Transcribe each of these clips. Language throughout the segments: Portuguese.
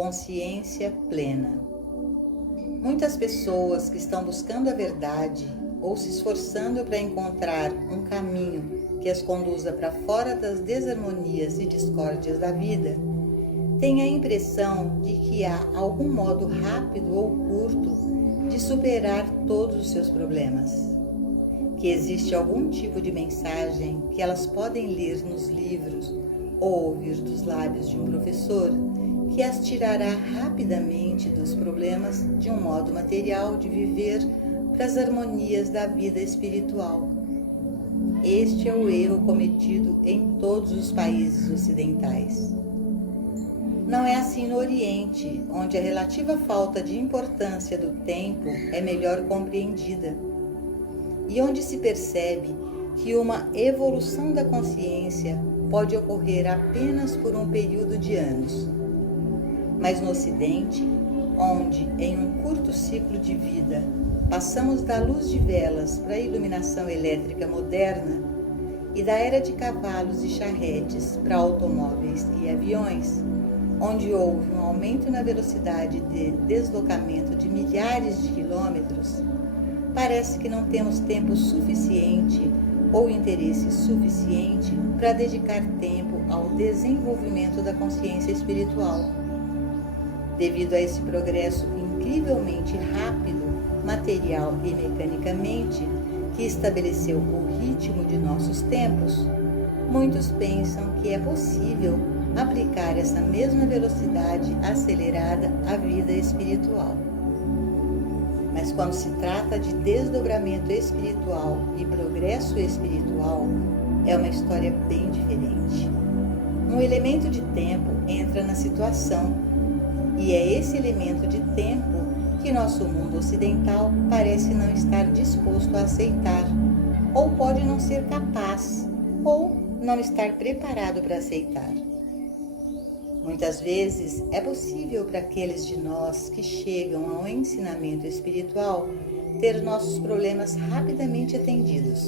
Consciência plena. Muitas pessoas que estão buscando a verdade ou se esforçando para encontrar um caminho que as conduza para fora das desarmonias e discórdias da vida, têm a impressão de que há algum modo rápido ou curto de superar todos os seus problemas, que existe algum tipo de mensagem que elas podem ler nos livros ou ouvir dos lábios de um professor que as tirará rapidamente dos problemas de um modo material de viver para as harmonias da vida espiritual. Este é o erro cometido em todos os países ocidentais. Não é assim no Oriente, onde a relativa falta de importância do tempo é melhor compreendida e onde se percebe que uma evolução da consciência pode ocorrer apenas por um período de anos. Mas no Ocidente, onde em um curto ciclo de vida passamos da luz de velas para a iluminação elétrica moderna e da era de cavalos e charretes para automóveis e aviões, onde houve um aumento na velocidade de deslocamento de milhares de quilômetros, parece que não temos tempo suficiente ou interesse suficiente para dedicar tempo ao desenvolvimento da consciência espiritual. Devido a esse progresso incrivelmente rápido, material e mecanicamente, que estabeleceu o ritmo de nossos tempos, muitos pensam que é possível aplicar essa mesma velocidade acelerada à vida espiritual. Mas quando se trata de desdobramento espiritual e progresso espiritual, é uma história bem diferente. Um elemento de tempo entra na situação, e é esse elemento de tempo que nosso mundo ocidental parece não estar disposto a aceitar, ou pode não ser capaz, ou não estar preparado para aceitar. Muitas vezes é possível para aqueles de nós que chegam ao ensinamento espiritual ter nossos problemas rapidamente atendidos,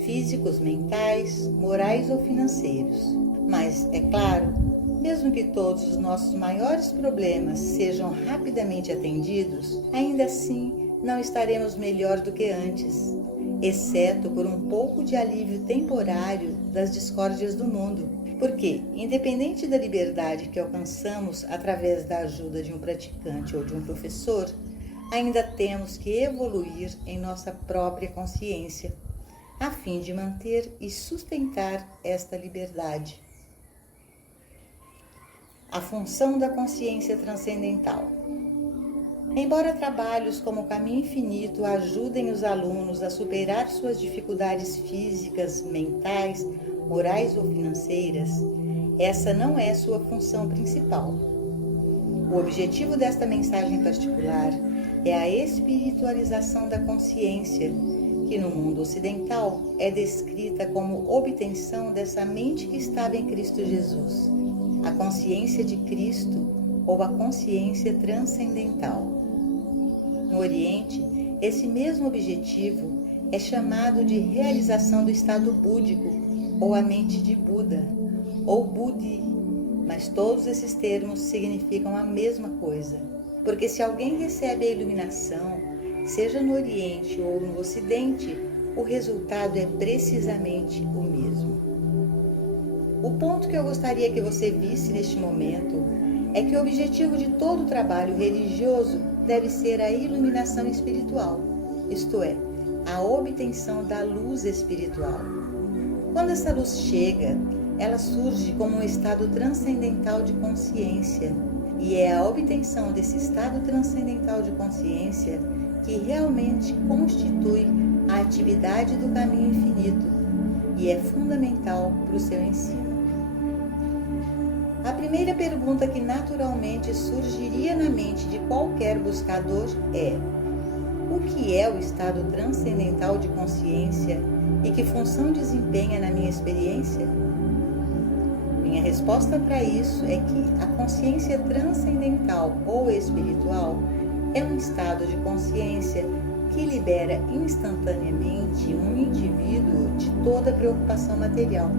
físicos, mentais, morais ou financeiros. Mas, é claro, mesmo que todos os nossos maiores problemas sejam rapidamente atendidos, ainda assim não estaremos melhor do que antes, exceto por um pouco de alívio temporário das discórdias do mundo. Porque, independente da liberdade que alcançamos através da ajuda de um praticante ou de um professor, ainda temos que evoluir em nossa própria consciência, a fim de manter e sustentar esta liberdade. A função da consciência transcendental. Embora trabalhos como o Caminho Infinito ajudem os alunos a superar suas dificuldades físicas, mentais, morais ou financeiras, essa não é sua função principal. O objetivo desta mensagem particular é a espiritualização da consciência, que no mundo ocidental é descrita como obtenção dessa mente que estava em Cristo Jesus, a consciência de Cristo ou a consciência transcendental. No Oriente, esse mesmo objetivo é chamado de realização do estado búdico, ou a mente de Buda, ou Budi, mas todos esses termos significam a mesma coisa, porque se alguém recebe a iluminação, seja no Oriente ou no Ocidente, o resultado é precisamente o mesmo. O ponto que eu gostaria que você visse neste momento é que o objetivo de todo trabalho religioso deve ser a iluminação espiritual, isto é, a obtenção da luz espiritual. Quando essa luz chega, ela surge como um estado transcendental de consciência, e é a obtenção desse estado transcendental de consciência que realmente constitui a atividade do caminho infinito e é fundamental para o seu ensino. A primeira pergunta que naturalmente surgiria na mente de qualquer buscador é: o que é o estado transcendental de consciência e que função desempenha na minha experiência? Minha resposta para isso é que a consciência transcendental ou espiritual é um estado de consciência que libera instantaneamente um indivíduo de toda preocupação material.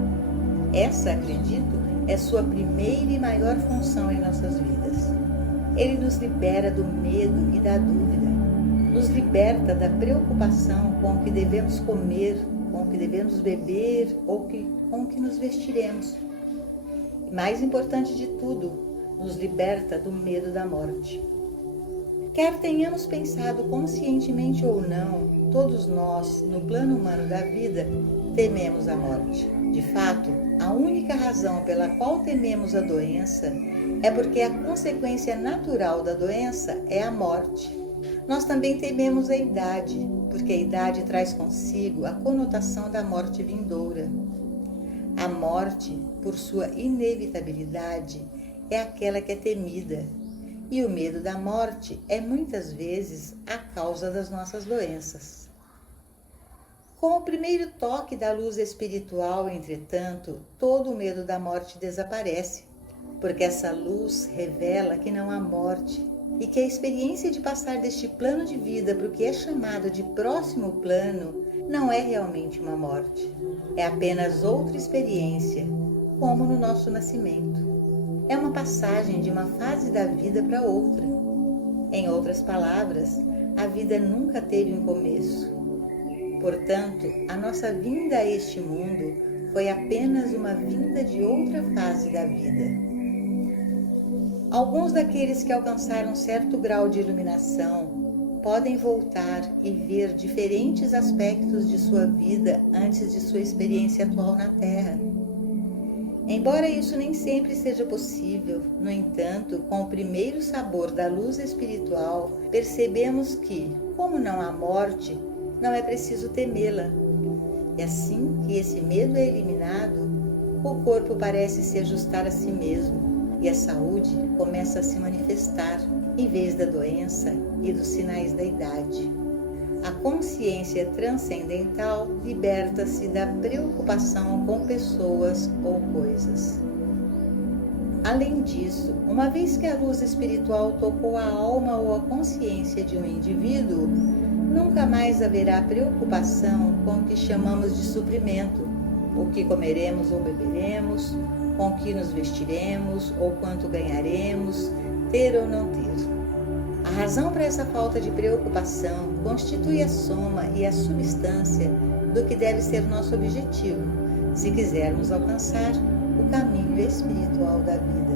Essa, acredito, é sua primeira e maior função em nossas vidas. Ele nos libera do medo e da dúvida, nos liberta da preocupação com o que devemos comer, com o que devemos beber ou com o que nos vestiremos. E mais importante de tudo, nos liberta do medo da morte. Quer tenhamos pensado conscientemente ou não, todos nós, no plano humano da vida, tememos a morte. De fato, a única razão pela qual tememos a doença é porque a consequência natural da doença é a morte. Nós também tememos a idade, porque a idade traz consigo a conotação da morte vindoura. A morte, por sua inevitabilidade, é aquela que é temida. E o medo da morte é muitas vezes a causa das nossas doenças. Com o primeiro toque da luz espiritual, entretanto, todo o medo da morte desaparece, porque essa luz revela que não há morte e que a experiência de passar deste plano de vida para o que é chamado de próximo plano não é realmente uma morte, é apenas outra experiência, como no nosso nascimento. É uma passagem de uma fase da vida para outra. Em outras palavras, a vida nunca teve um começo. Portanto, a nossa vinda a este mundo foi apenas uma vinda de outra fase da vida. Alguns daqueles que alcançaram certo grau de iluminação podem voltar e ver diferentes aspectos de sua vida antes de sua experiência atual na Terra. Embora isso nem sempre seja possível, no entanto, com o primeiro sabor da luz espiritual, percebemos que, como não há morte, não é preciso temê-la. E assim que esse medo é eliminado, o corpo parece se ajustar a si mesmo e a saúde começa a se manifestar, em vez da doença e dos sinais da idade. A consciência transcendental liberta-se da preocupação com pessoas ou coisas. Além disso, uma vez que a luz espiritual tocou a alma ou a consciência de um indivíduo, nunca mais haverá preocupação com o que chamamos de suprimento, o que comeremos ou beberemos, com o que nos vestiremos ou quanto ganharemos, ter ou não ter. A razão para essa falta de preocupação constitui a soma e a substância do que deve ser nosso objetivo, se quisermos alcançar o caminho espiritual da vida.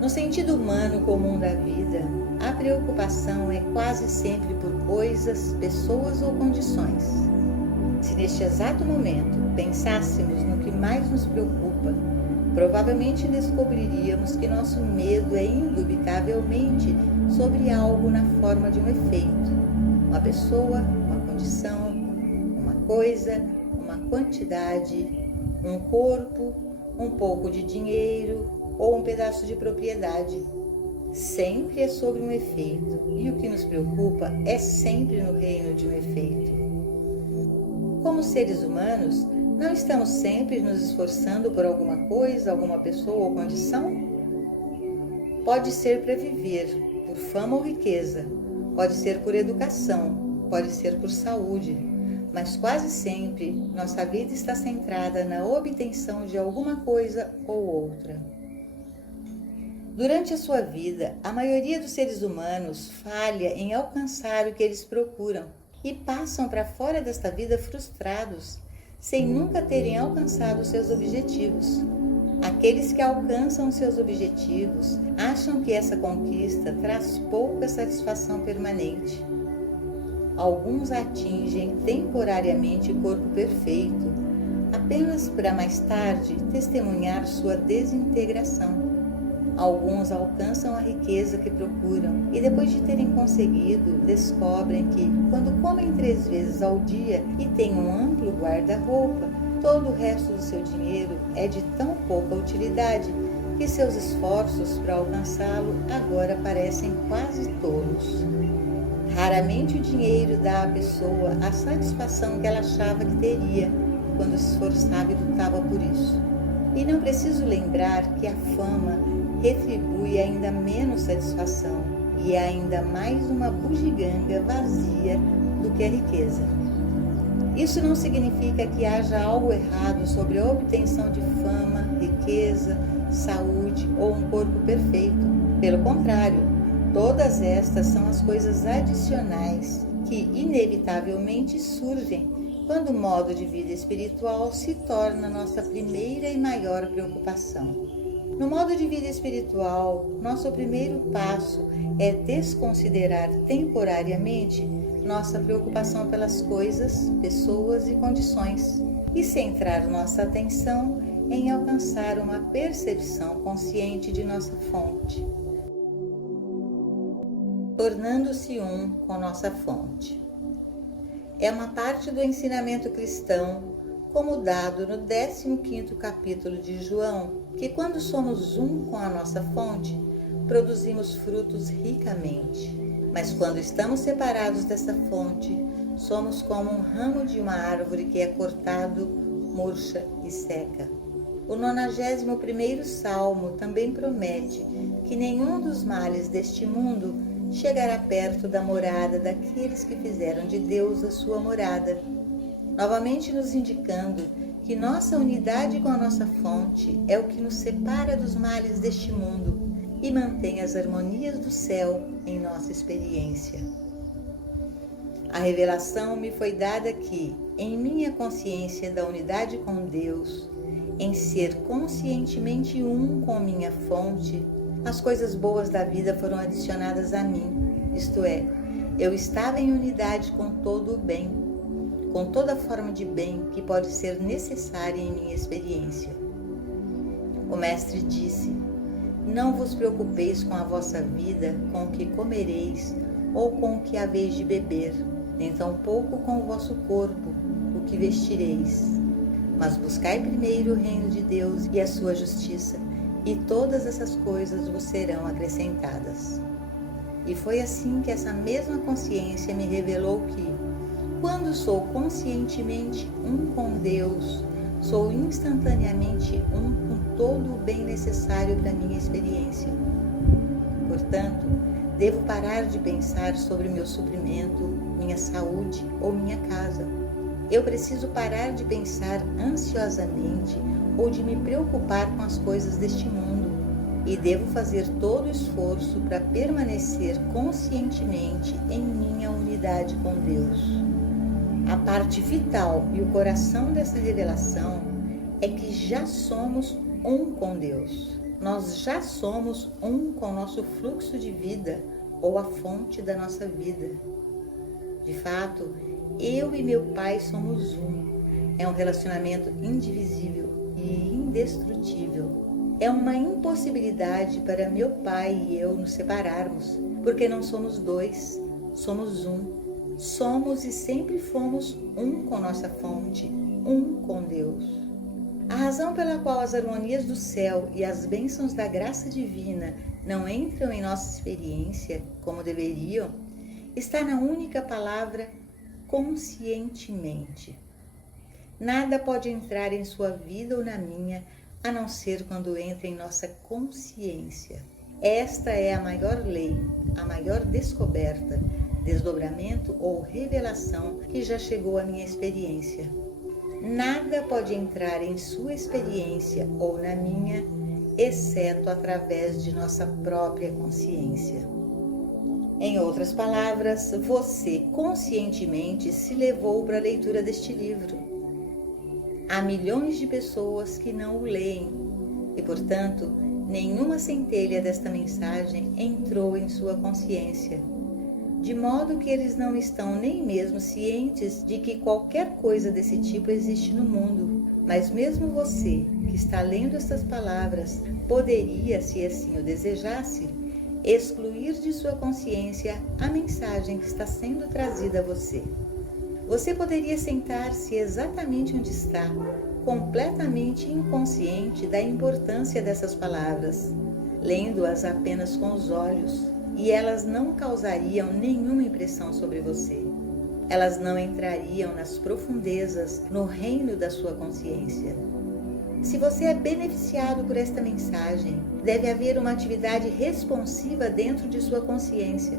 No sentido humano comum da vida, a preocupação é quase sempre por coisas, pessoas ou condições. Se neste exato momento pensássemos no que mais nos preocupa, provavelmente descobriríamos que nosso medo é indubitavelmente sobre algo na forma de um efeito, uma pessoa, uma condição, uma coisa, uma quantidade, um corpo, um pouco de dinheiro ou um pedaço de propriedade. Sempre é sobre um efeito, e o que nos preocupa é sempre no reino de um efeito. Como seres humanos, não estamos sempre nos esforçando por alguma coisa, alguma pessoa ou condição? Pode ser para viver, por fama ou riqueza, pode ser por educação, pode ser por saúde, mas quase sempre nossa vida está centrada na obtenção de alguma coisa ou outra. Durante a sua vida, a maioria dos seres humanos falha em alcançar o que eles procuram e passam para fora desta vida frustrados, sem nunca terem alcançado seus objetivos. Aqueles que alcançam seus objetivos acham que essa conquista traz pouca satisfação permanente. Alguns atingem temporariamente o corpo perfeito, apenas para mais tarde testemunhar sua desintegração. Alguns alcançam a riqueza que procuram e depois de terem conseguido, descobrem que, quando comem 3 vezes ao dia e têm um amplo guarda-roupa, todo o resto do seu dinheiro é de tão pouca utilidade que seus esforços para alcançá-lo agora parecem quase tolos. Raramente o dinheiro dá à pessoa a satisfação que ela achava que teria quando se esforçava e lutava por isso. E não preciso lembrar que a fama retribui ainda menos satisfação e é ainda mais uma bugiganga vazia do que a riqueza. Isso não significa que haja algo errado sobre a obtenção de fama, riqueza, saúde ou um corpo perfeito. Pelo contrário, todas estas são as coisas adicionais que inevitavelmente surgem quando o modo de vida espiritual se torna nossa primeira e maior preocupação. No modo de vida espiritual, nosso primeiro passo é desconsiderar temporariamente nossa preocupação pelas coisas, pessoas e condições e centrar nossa atenção em alcançar uma percepção consciente de nossa fonte, tornando-se um com nossa fonte. É uma parte do ensinamento cristão, como dado no 15º capítulo de João, que quando somos um com a nossa fonte, produzimos frutos ricamente. Mas quando estamos separados dessa fonte, somos como um ramo de uma árvore que é cortado, murcha e seca. O 91º Salmo também promete que nenhum dos males deste mundo chegará perto da morada daqueles que fizeram de Deus a sua morada, novamente nos indicando que nossa unidade com a nossa fonte é o que nos separa dos males deste mundo e mantém as harmonias do céu em nossa experiência. A revelação me foi dada que, em minha consciência da unidade com Deus, em ser conscientemente um com minha fonte, as coisas boas da vida foram adicionadas a mim, isto é, eu estava em unidade com todo o bem, com toda forma de bem que pode ser necessária em minha experiência. O Mestre disse: não vos preocupeis com a vossa vida, com o que comereis ou com o que haveis de beber, nem tampouco com o vosso corpo, o que vestireis. Mas buscai primeiro o reino de Deus e a sua justiça, e todas essas coisas vos serão acrescentadas. E foi assim que essa mesma consciência me revelou que, quando sou conscientemente um com Deus, sou instantaneamente um com todo o bem necessário para minha experiência. Portanto, devo parar de pensar sobre meu suprimento, minha saúde ou minha casa. Eu preciso parar de pensar ansiosamente ou de me preocupar com as coisas deste mundo e devo fazer todo o esforço para permanecer conscientemente em minha unidade com Deus. A parte vital e o coração dessa revelação é que já somos um com Deus. Nós já somos um com o nosso fluxo de vida ou a fonte da nossa vida. De fato, eu e meu Pai somos um. É um relacionamento indivisível e indestrutível. É uma impossibilidade para meu Pai e eu nos separarmos, porque não somos dois, somos um. Somos e sempre fomos um com nossa fonte, um com Deus. A razão pela qual as harmonias do céu e as bênçãos da graça divina não entram em nossa experiência como deveriam, está na única palavra conscientemente. Nada pode entrar em sua vida ou na minha, a não ser quando entra em nossa consciência. Esta é a maior lei, a maior descoberta, desdobramento ou revelação que já chegou à minha experiência. Nada pode entrar em sua experiência ou na minha, exceto através de nossa própria consciência. Em outras palavras, você conscientemente se levou para a leitura deste livro. Há milhões de pessoas que não o leem e, portanto, nenhuma centelha desta mensagem entrou em sua consciência, de modo que eles não estão nem mesmo cientes de que qualquer coisa desse tipo existe no mundo. Mas mesmo você, que está lendo estas palavras, poderia, se assim o desejasse, excluir de sua consciência a mensagem que está sendo trazida a você. Você poderia sentar-se exatamente onde está, completamente inconsciente da importância dessas palavras, lendo-as apenas com os olhos, e elas não causariam nenhuma impressão sobre você. Elas não entrariam nas profundezas, no reino da sua consciência. Se você é beneficiado por esta mensagem, deve haver uma atividade responsiva dentro de sua consciência.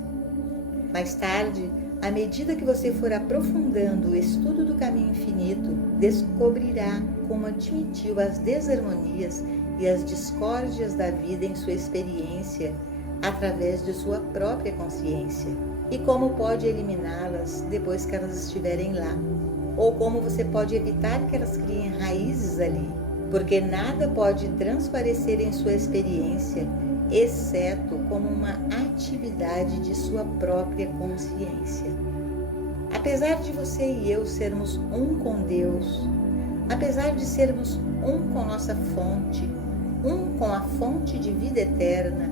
Mais tarde, à medida que você for aprofundando o estudo do caminho infinito, descobrirá como admitiu as desarmonias e as discórdias da vida em sua experiência, através de sua própria consciência e como pode eliminá-las depois que elas estiverem lá, ou como você pode evitar que elas criem raízes ali, porque nada pode transparecer em sua experiência exceto como uma atividade de sua própria consciência. Apesar de você e eu sermos um com Deus, apesar de sermos um com nossa fonte, um com a fonte de vida eterna,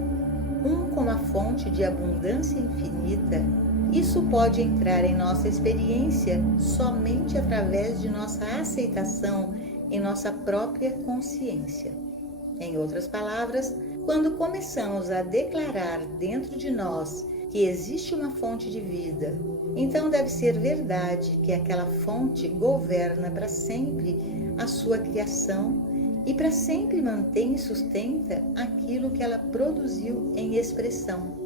um com a fonte de abundância infinita, isso pode entrar em nossa experiência somente através de nossa aceitação em nossa própria consciência. Em outras palavras, quando começamos a declarar dentro de nós que existe uma fonte de vida, então deve ser verdade que aquela fonte governa para sempre a sua criação e para sempre mantém e sustenta aquilo que ela produziu em expressão.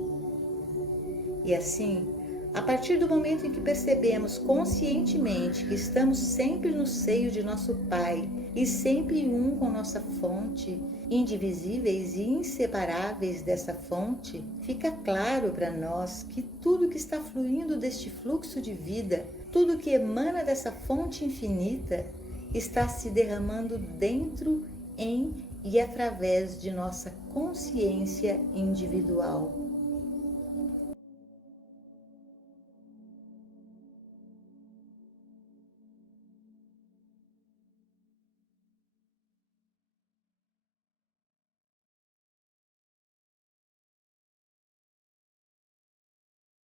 E assim, a partir do momento em que percebemos conscientemente que estamos sempre no seio de nosso Pai e sempre um com nossa fonte, indivisíveis e inseparáveis dessa fonte, fica claro para nós que tudo que está fluindo deste fluxo de vida, tudo que emana dessa fonte infinita, está se derramando dentro, em e através de nossa consciência individual.